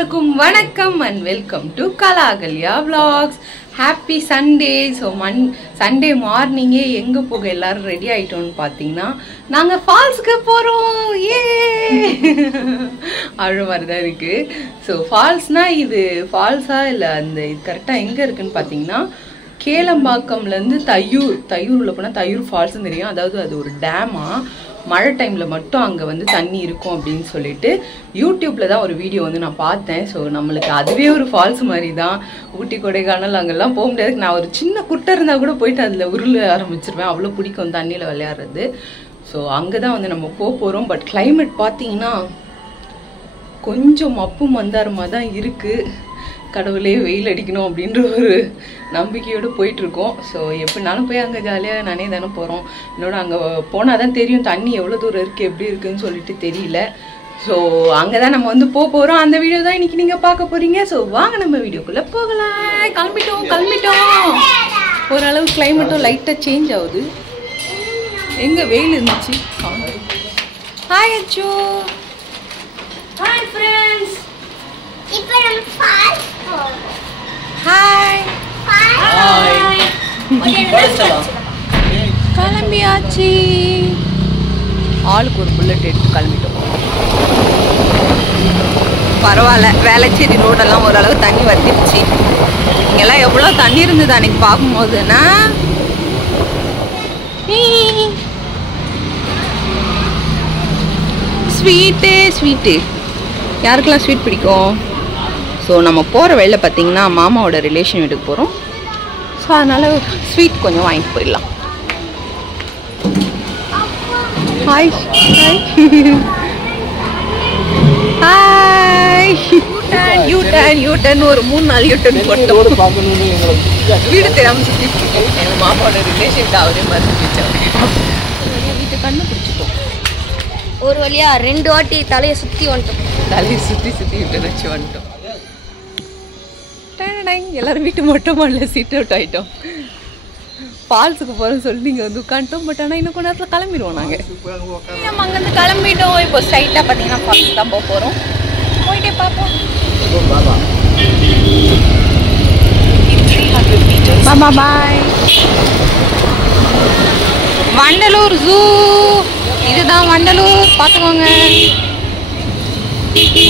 எல்லாருக்கும் வணக்கம் and welcome to Kalakalya vlogs. Happy Sunday. So Sunday morning எங்க போக எல்லாரும் ரெடி ஆயிட்டோம்னு பாத்தீங்கன்னா நாங்க ஃபால்ஸ்க்கு போறோம். ஏ அவ்வளவு மாதிரிதான் இருக்கு. ஸோ ஃபால்ஸ்னா இது ஃபால்ஸா இல்ல அந்த கரெக்டா எங்க இருக்குன்னு பாத்தீங்கன்னா கேளம்பாக்கம்ல இருந்து தையூர்ல போனா தையூர் ஃபால்ஸ் தெரியும். அதாவது அது ஒரு டேமா, மழை டைம்ல மட்டும் அங்க வந்து தண்ணி இருக்கும் அப்படின்னு சொல்லிட்டு யூடியூப்ல தான் ஒரு வீடியோ வந்து நான் பார்த்தேன். ஸோ நம்மளுக்கு அதுவே ஒரு ஃபால்ஸ் மாதிரி தான். ஊட்டி கொடைக்கானல் அங்கெல்லாம் போக முடியாது. நான் ஒரு சின்ன குட்டை இருந்தா கூட போயிட்டு அதுல உருள ஆரம்பிச்சிருவேன். அவ்வளோ பிடிக்கும் தண்ணியில விளையாடுறது. ஸோ அங்கதான் வந்து நம்ம போறோம். பட் கிளைமேட் பார்த்தீங்கன்னா கொஞ்சம் மப்பு மந்தாரமா தான் இருக்கு. கடவுளே வெயில் அடிக்கணும் அப்படின்ற ஒரு நம்பிக்கையோடு போயிட்டு இருக்கோம். ஸோ எப்படினாலும் போய் அங்கே ஜாலியாக நானே தானே போகிறோம். இன்னொன்று அங்கே போனால் தான் தெரியும் தண்ணி எவ்வளோ தூரம் இருக்குது எப்படி இருக்குன்னு சொல்லிட்டு தெரியல. ஸோ அங்கே தான் நம்ம வந்து போகிறோம். அந்த வீடியோ தான் இன்னைக்கு நீங்கள் பார்க்க போகிறீங்க. ஸோ வாங்க நம்ம வீடியோக்குள்ளே போகலாம். கிளம்பிட்டோம். ஓரளவு கிளைமேட்டும் லைட்டாக சேஞ்ச் ஆகுது. எங்கே வெயில் இருந்துச்சு. ஹாய் அச்சோ. Hi friends. இப்போ நம்ம ஃபால்ஸ் போறோம். Hi hi. கிளம்பியாச்சு. ஆளுக்கு ஒரு புல்லட் எடுத்து கிளம்பிட்டோம். பரவாயில்ல, வேளச்சேரி ரோடெல்லாம் ஓரளவு தண்ணி வத்திருச்சு. இங்கெல்லாம் எவ்வளோ தண்ணி இருந்தது அன்னைக்கு பார்க்கும்போதுன்னா. ஸ்வீட்டு யாருக்கெல்லாம் ஸ்வீட் பிடிக்கும்? ஸோ நம்ம போகிற வெளில பார்த்தீங்கன்னா மாமாவோட ரிலேஷன் வீட்டுக்கு போகிறோம். ஸோ அதனால் ஸ்வீட் கொஞ்சம் வாங்கிட்டு போயிடலாம். Hi hi. யூட்டன் ஒரு 3-4 யூட்டன் போட்டோம். வீடு தெரியாமல் சுற்றி எங்கள் மாமாவோட ரிலேஷன் அவரே மாதிரி வீட்டை கண்ணு பிடிச்சிட்டோம். ஒரு வழியா 2 வாட்டி தலையை சுத்தி வந்துட்டோம். விட்டு வச்சு வந்துட்டோம். எல்லாரும் வீட்டு மொட்டை மாடல சீட் அவுட் ஆயிட்டோம். ஃபால்ஸுக்கு போகிறோம் சொல்லி நீங்கள் வந்து உட்காந்துட்டோம். பட் ஆனால் இன்னும் கொஞ்ச நேரத்தில் கிளம்பிடுவோம். நாங்கள் நம்ம அங்கேருந்து கிளம்பிட்டோம். இப்போ ஸ்ட்ரைட்டாக பார்த்தீங்கன்னா ஃபால்ஸ் தான் போக போகிறோம். போயிட்டே பார்ப்போம். பாய். வண்டலூர் ஜூ இதுதான். வண்டலூர் பார்த்துக்கோங்க.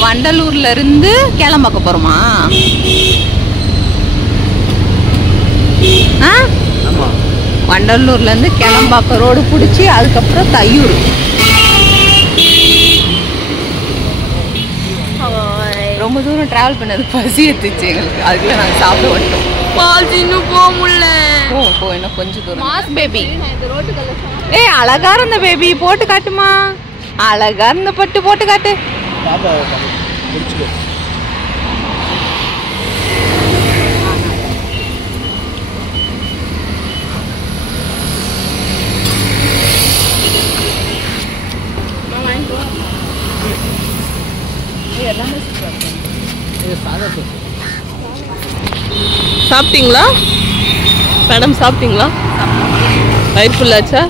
வண்டலூர்ல இருந்து கேளம்பாக்கம் போறோமா? வண்டலூர்ல இருந்து கேளம்பாக்கம் ரோடு பிடிச்சி அதுக்கப்புறம் தையூர். ரொம்ப தூரம் டிராவல் பண்ணது பசி எடுத்துச்சு எங்களுக்கு. அதுக்குள்ள நாங்கள் சாப்பிட வந்துட்டோம். ஃபால்ஸ் இன்னும் போக முடியல. போ இன்னும் கொஞ்சம் தூரம். மாஸ் பேபி ஏய் அழகா இருந்த பேபி போட்டு காட்டுமா. அழகா இருந்த பட்டு போட்டு காட்டு. சாப்பிட்டீங்களா மேடம்? சாப்பிட்டீங்களா? வயிறு ஃபுல்லாச்சா?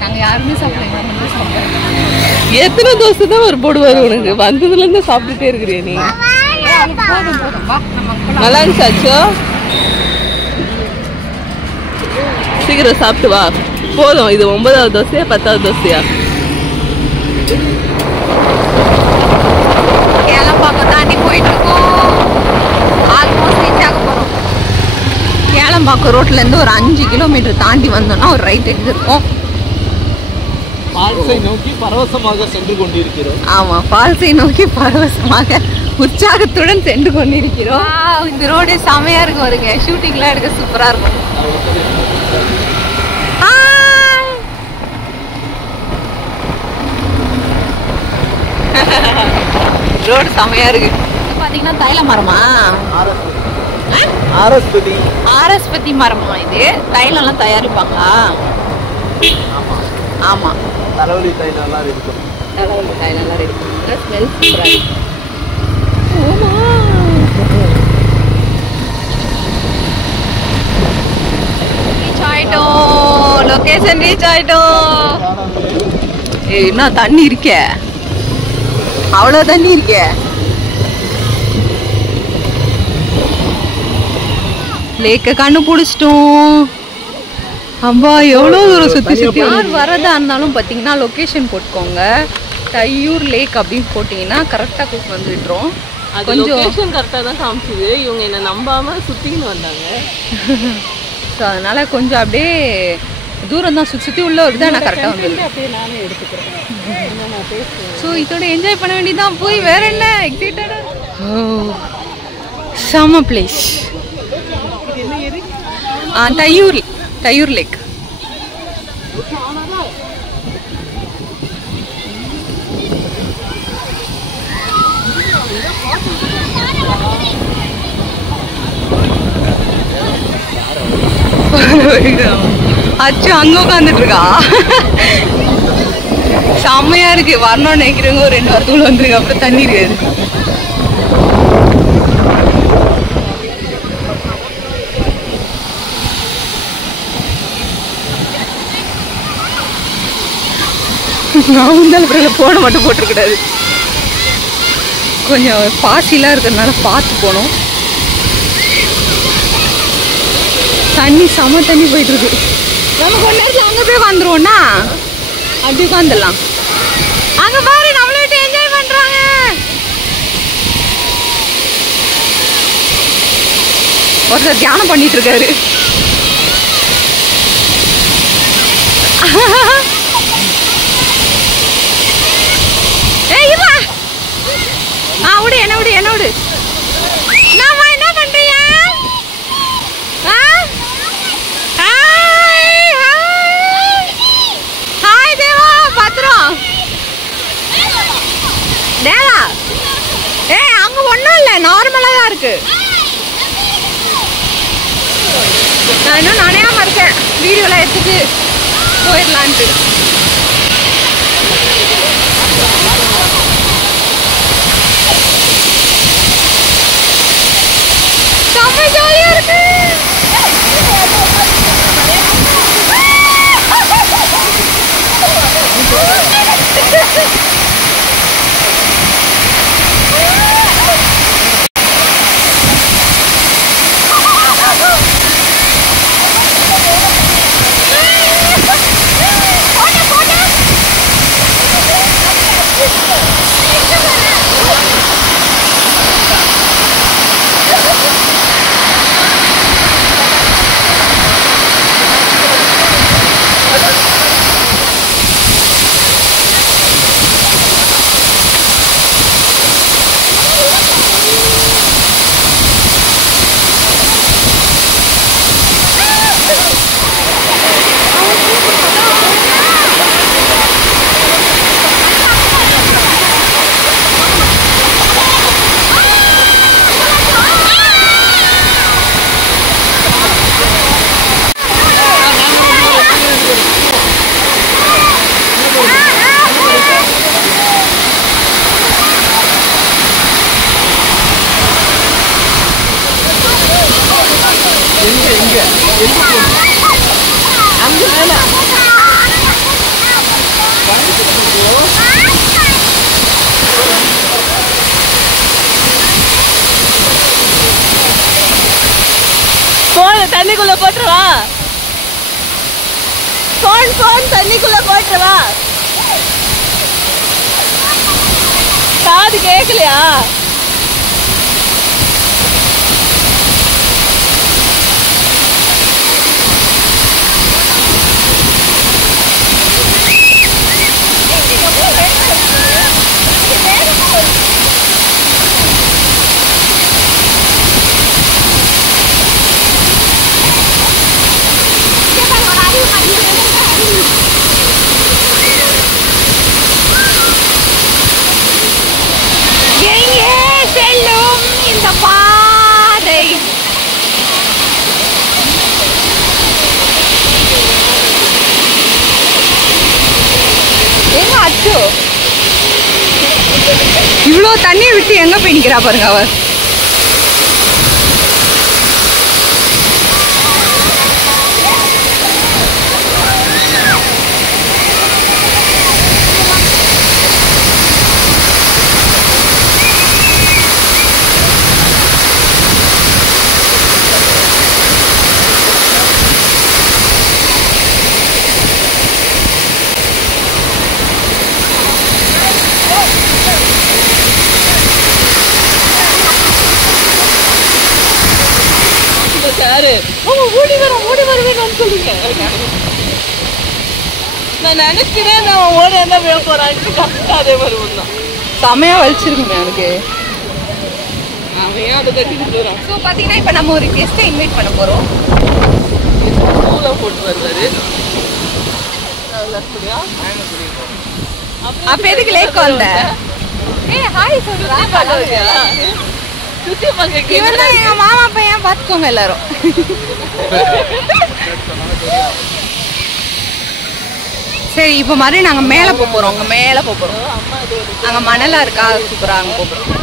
நாங்கள் யாருமே சாப்பிடல. எத்தனை தோசை தான் ஒரு போடுவார் உனக்கு? வந்ததுல இருந்து சாப்பிட்டுட்டே இருக்கிறியா நீ? நல்லா இருந்துச்சாச்சோ? சீக்கிரம் சாப்பிட்டு வா. போதும். இது 9வது தோசையா 10வது தோசையா? கேளம்பாக்கம் தாண்டி போயிட்டு இருக்கோம். ஆல்மோஸ்ட் ரீச் ஆக போறோம். கேளம்பாக்கம் ரோட்ல இருந்து ஒரு 5 கிலோமீட்டர் தாண்டி வந்தோம்னா ஒரு ரைட் எடுத்து இருக்கோம். ஃபால்ஸை நோக்கி பரவசமாக சென்று கொண்டிருக்கிறோம். ஆமா, ஃபால்ஸை நோக்கி பரவசமாக உற்சாகத்துடன் சென்று கொண்டிருக்கிறோம். இந்த ரோடு செமையா இருக்கு. வருங்க ஷூட்டிங்லாம் எடுக்க சூப்பரா இருக்கும். ரோடு செமையா இருக்கு. பாத்தீங்கன்னா தைல மரமா? ஆரஸ்பதி மரமா? இது தைலம்லாம் தயாரிப்பாங்களா? ஆமா, தலைவலி தைலம்லாம் இருக்கும். தலைவலி தைலம்லாம் ரெடி பண்ணுற ஸ்மெல் சூப்பரா இருக்கு. ரீச் ஆயிட்டோம். லொகேஷன் ரீச் ஆயிட்டோம். என்ன தண்ணி இருக்கே, அவ்வளோ தண்ணி இருக்கே. லேக்க கண்டுபிடிச்சிட்டோம். அப்பா எவ்வளோ தூரம் சுற்றி சுற்றி யார் வரதா இருந்தாலும் பார்த்தீங்கன்னா லொக்கேஷன் போட்டுக்கோங்க. தையூர் லேக் அப்படின்னு போட்டிங்கன்னா கரெக்டாக கூப்பிட்டு வந்து விட்டுரும். கொஞ்சம் கரெக்டாக தான் காமிச்சிது. இவங்க என்ன நம்பாமல் சுற்றின்னு வந்தாங்க. ஸோ அதனால் கொஞ்சம் அப்படியே தூரம் தான் சுற்றி உள்ள வருது. நான் கரெக்டாக வந்து அப்படியே நானே எடுத்துக்கிறேன். ஸோ இதோட என்ஜாய் பண்ண வேண்டியதான். போய் வேற என்ன எக்ஸைட்டடாக செம பிளேஸ். தையூர் லேக். அச்சு அங்க உட்காந்துட்டு இருக்கா. செம்மையா இருக்கு. வரணும்னு நினைக்கிறவங்க ஒரு 2 வாரத்துக்குள்ள வந்துருங்க. அப்புறம் தண்ணி இருக்காது. நான் வந்து போன மட்டும் போட்டிருக்கூடாது. கொஞ்சம் பாசிலாம் இருக்கிறதுனால பார்த்து போகணும். தண்ணி செம தண்ணி போயிட்டு இருக்கு. நம்ம கொஞ்ச நேரத்தில் அங்கே போய் வந்துருவோம்னா அப்படி உட்காந்துடலாம். அங்கே பாரு நம்மள விட்டு என்ஜாய் பண்றாங்க. ஒருத்தர் தியானம் பண்ணிட்டு இருக்காரு. விடு என்ன விடு. நாம என்ன பண்றீங்க? ஹாய் தேவா, பாத்துறோம். தேவா அங்க ஒண்ணும் இல்ல, நார்மலா தான் இருக்கு. நான் இன்னும் நனையாம இருக்கேன். வீடியோல எடுத்துட்டு போயிடலான்ட்டு. செம்ம ஜாலியா இருக்கு. தண்ணிக்குள்ள போட்டுருவா. போன் தண்ணிக்குள்ள போட்டுருவா. காது கேட்கலையா? இவ்வளோ தண்ணியை விட்டு எங்க போய் நிக்கிறா பாருங்க அவ. ஓடி வருவேன்னு சொல்லுங்க. நான் நினைக்கிறேன் நான் ஓடி இருந்தா வேக போறான்னு கரெக்டா அதே மாதிரி வந்தான். செமையா வலிச்சிருக்குமே எனக்கு. அவன் அதை கட்டிட்டு போறான். ஸோ பார்த்தீங்கன்னா இப்போ நம்ம ஒரு கெஸ்ட்டை இன்வைட் பண்ண போகிறோம். பூலாம் போட்டு வருவாரு. அப்போ எதுக்கு லேக் வந்த? ஹாய் சொல்றா. சுத்தி பார்க்க இவன் தான் எங்கள் மாமா பையன், பார்த்துக்கோங்க எல்லாரும். சரி இப்போ மாதிரி நாங்கள் மேலே போகிறோம். அங்கே மேலே போகிறோம். அங்கே மணலாக இருக்கா, சூப்பராக அங்கே போகிறோம்.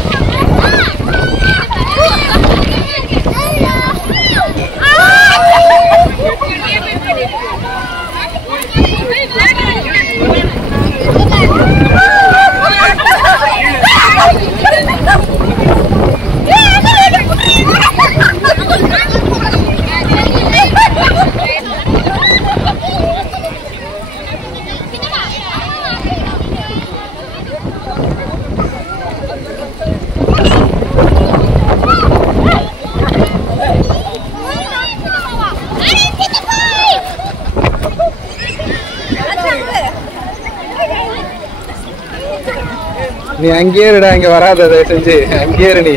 நீ அங்கேயே இருடா, இங்க வராத, தயவு செஞ்சு அங்கேயே இரு. நீ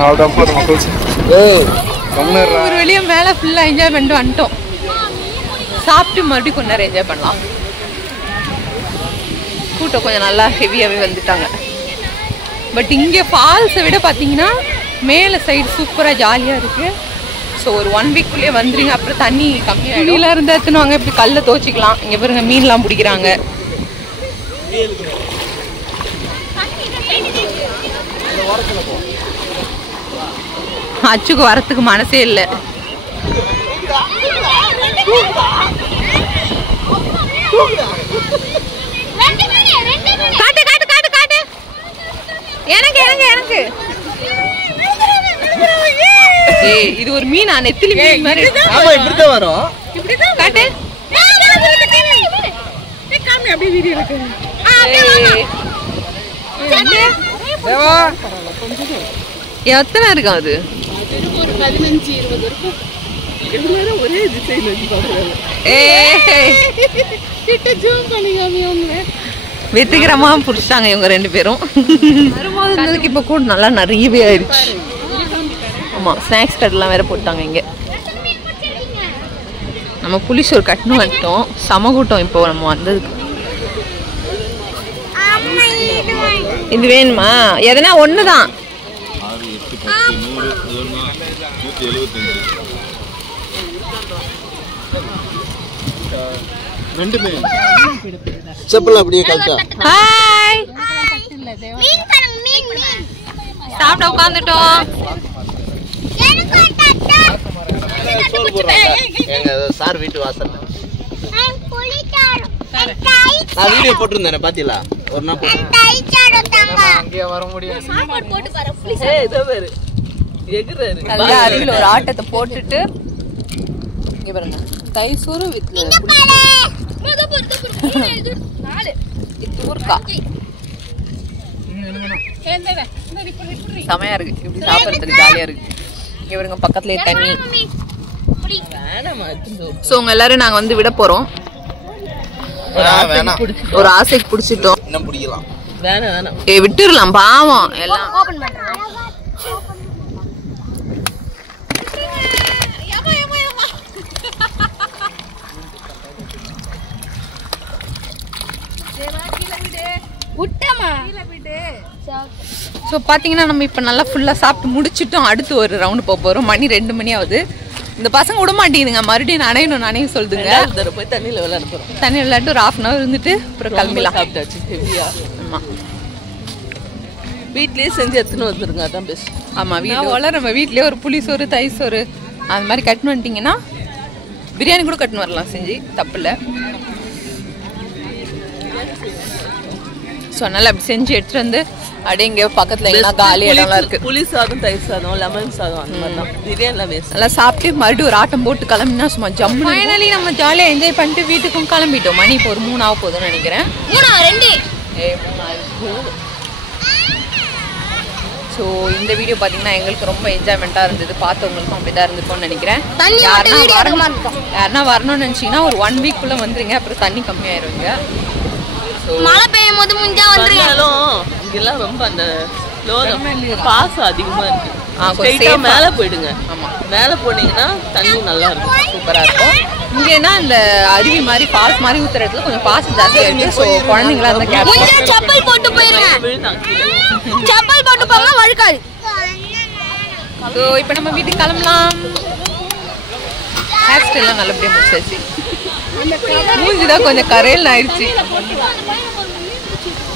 அவ்வளோதான் போதும் மக்கள். ஒரு வெளியே மேலே ஃபுல்லாக என்ஜாய் பண்ணிட்டு வந்துட்டோம். சாப்பிட்டு மறுபடியும் கொஞ்ச நேரம் என்ஜாய் பண்ணலாம். கூட்டம் கொஞ்சம் நல்லா ஹெவியாகவே வந்துட்டாங்க. பட் இங்கே ஃபால்ஸை விட பார்த்தீங்கன்னா மேலே சைடு சூப்பராக ஜாலியாக இருக்குது. ஸோ ஒரு 1 வீக்குள்ளேயே வந்துடுங்க. அப்புறம் தண்ணி கம்மியாக கீழே இருந்து எடுத்துனுவாங்க. இப்படி கல்லை துவச்சிக்கலாம். இங்கே பாருங்க மீன்லாம் பிடிக்கிறாங்க. அச்சுக்கு வரத்துக்கு மனசே இல்லை. காட்டு காட்டு காட்டு காட்டு. எனக்கு எனக்கு எனக்கு ஏய், இது ஒரு மீனா? நெத்திலி மீன் மாதிரி. ஆமா, இப்படிதான் வரும். காட்டு. அப்படியே வீடியோ இருக்கு. எத்தனை இருக்கும் அது? ஒரு 15-20 இருக்கும். எல்லாரும் ஒரே டிசைன் வச்சு பாக்குறாங்க. கிட்ட ஜூம் பண்ணிக்காம வெற்றிகரமா புடிச்சிட்டாங்க இவங்க 2 பேரும். வரும்போது இப்போ கூட நல்லா நிறையவே ஆயிடுச்சு. ஆமா, ஸ்நாக்ஸ் கடலாம் வேற போட்டாங்க இங்க. நம்ம புளிசோறு கட்டணும் வந்துட்டோம். சம கூட்டம் இப்போ நம்ம வந்ததுக்கு. இது வேணுமா? எதனா ஒண்ணுதான். ரெண்டுமே செப்பல் அப்படியே கழட்டா. ஹாய், சாப்பிட உட்காந்துட்டோம். எங்க சார் வீட்டு வாசல்ல நான் வீடியோ போட்டிருந்தேன், பாத்தீங்களா? ஒரு நாள் அங்கே வர முடியாது. அருகில் ஒரு ஆட்டத்தை போட்டுட்டு இங்க பாருங்க, தைசூரு வித் ஊர்க்கா செமையா இருக்கு. இப்படி சாப்பிட்றதுக்கு ஜாலியா இருக்கு. இங்க பாருங்க, பக்கத்துலயே தண்ணி. சோ உங்க எல்லாரும் நாங்க வந்து விட போறோம். ஒரு ஆசைக்கு பிடிச்சிட்டோம். இன்னும் பிடிக்கலாம். விட்டுடலாம், பாவம் எல்லாம். ஸோ பார்த்தீங்கன்னா நம்ம இப்போ நல்லா ஃபுல்லாக சாப்பிட்டு முடிச்சுட்டோம். அடுத்து ஒரு ரவுண்டு போக போகிறோம். மணி 2 மணி ஆகுது. இந்த பசங்க விட மாட்டேங்குதுங்க, மறுபடியும் நனையணும் சொல்லுதுங்க. போய் தண்ணியில் விளையாட போகிறோம். தண்ணி விளையாட்டு ஒரு 1/2 hour இருந்துட்டு அப்புறம் கிளம்பிலாம். சாப்பிட்டாச்சு ஹெவியாக. ஆமாம், வீட்லேயே செஞ்சு எடுத்துன்னு வந்துருங்க, அதான் பெஸ்ட். ஆமாம், வீட்டில் நம்ம வீட்லேயே ஒரு புளிசோறு தைசோறு அது மாதிரி கட்டுன்னு வந்துட்டிங்கன்னா பிரியாணி கூட கட்டுன்னு வரலாம் செஞ்சு, தப்பில்லை. ஸோ அதனால அப்படி செஞ்சு எடுத்துட்டு வந்து அப்படியே இங்கே பக்கத்தில் எங்கன்னா காலி இடம்லாம் இருக்கு. புளி சாதம், தயிர் சாதம், லெமன் சாதம் அந்த மாதிரி தான். பிரியாணிலாம் வேஸ்ட். நல்லா சாப்பிட்டு மறுபடியும் ஒரு ஆட்டம் போட்டு கிளம்பினா சும்மா ஜம்மு. ஃபைனலி நம்ம ஜாலியாக என்ஜாய் பண்ணிட்டு வீட்டுக்கும் கிளம்பிட்டோம். மணி இப்போ ஒரு 3 ஆக போகுதுன்னு நினைக்கிறேன். 3 ஸோ இந்த வீடியோ பார்த்தீங்கன்னா எங்களுக்கு ரொம்ப என்ஜாய்மெண்ட்டாக இருந்தது. பார்த்தவங்களுக்கும் அப்படி தான் இருந்திருக்கும்னு நினைக்கிறேன். யாருன்னா வரணும்னு நினச்சிங்கன்னா ஒரு 1 வீக்குள்ளே வந்துருங்க. அப்புறம் தண்ணி கம்மியாயிருங்க. மழை பெய்யும் போது முடிஞ்சா வந்துருங்க. இங்கெல்லாம் ரொம்ப அந்த பாசம் அதிகமா இருக்கு. மேலே போயிடுங்க. ஆமா, மேலே போனீங்கன்னா தண்ணி நல்லா இருக்கும், சூப்பரா இருக்கும். இங்கன்னா இந்த அருவி மாதிரி ஃபால்ஸ் மாதிரி ஊத்துற இடத்துல கொஞ்சம் பாசம் ஜாஸ்தியா இருக்கு. ஸோ குழந்தைங்களா இருந்தா கேட்க செப்பல் போட்டு போயிருங்க. செப்பல் போட்டு போங்க, வழுக்காது. ஸோ இப்போ நம்ம வீட்டுக்கு கிளம்பலாம். ஹேர் ஸ்டைல்லாம் நல்லபடியாக முடிச்சாச்சு. மூஞ்சிதான் கொஞ்சம் கரையில் ஆயிடுச்சு.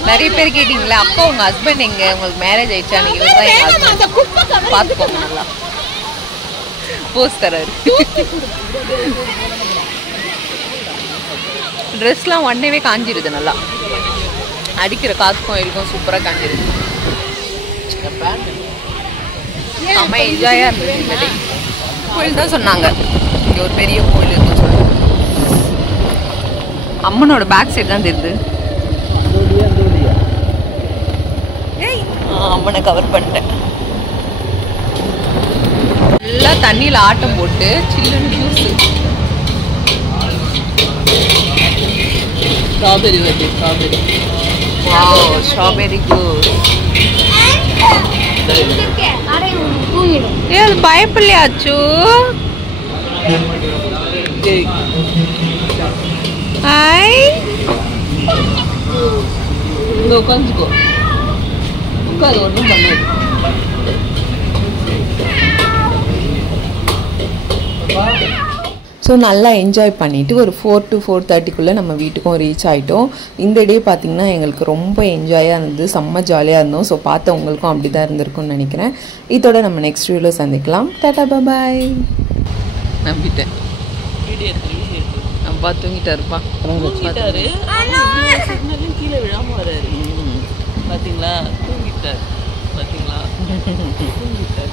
நிறைய பேர் கேட்டீங்களா, அப்பா உங்க ஹஸ்பண்ட் எங்க, உங்களுக்கு மேரேஜ் ஆயிடுச்சா? இவர் தான் எங்க ஹஸ்பண்ட். பார்த்துக்கோங்க, நல்லா போஸ் தராரு. ட்ரெஸ்லாம் ஒன்னேவே காஞ்சிருது. நல்லா அடிக்கிற காத்துக்கும் இருக்கும், சூப்பராக காஞ்சிருது. செம்ம என்ஜாயாக இருந்தது இந்த டே. கோயில் தான் சொன்னாங்க, இங்கே ஒரு பெரிய கோயில் இருக்குன்னு சொன்னாங்க. அம்மனோட பேக் சைடு தான் தெரியுது. அம்மனை கவர் பண்ணிட்டேன். நல்லா தண்ணியில் ஆட்டம் போட்டு சில்லுன்னு ஜூஸ். ஸ்ட்ராபெரி வருது, ஸ்ட்ராபெரி. Wow, strawberry juice. அது பயப்பில்லையாச்சு. ஹாய், இங்கே உட்காந்துக்கோ, உட்காது, ஒன்றும் பண்ணாது. ஸோ நல்லா என்ஜாய் பண்ணிவிட்டு ஒரு 4 to 4:30 நம்ம வீட்டுக்கும் ரீச் ஆகிட்டோம். இந்த டே பார்த்திங்கன்னா எங்களுக்கு ரொம்ப என்ஜாயாக இருந்தது, செம்ம ஜாலியாக இருந்தோம். ஸோ பார்த்தவங்களுக்கும் அப்படி தான் இருந்திருக்கும்னு நினைக்கிறேன். இதோட நம்ம நெக்ஸ்ட் வீடியோவில் சந்திக்கலாம். டாடா பாய். நம்பிட்டேன். அப்பா தூங்கிட்டாருப்பா. கீழே விழாம வராரு. பார்த்தீங்களா, தூங்கிட்டார். பார்த்தீங்களா, தூங்கிட்டார்.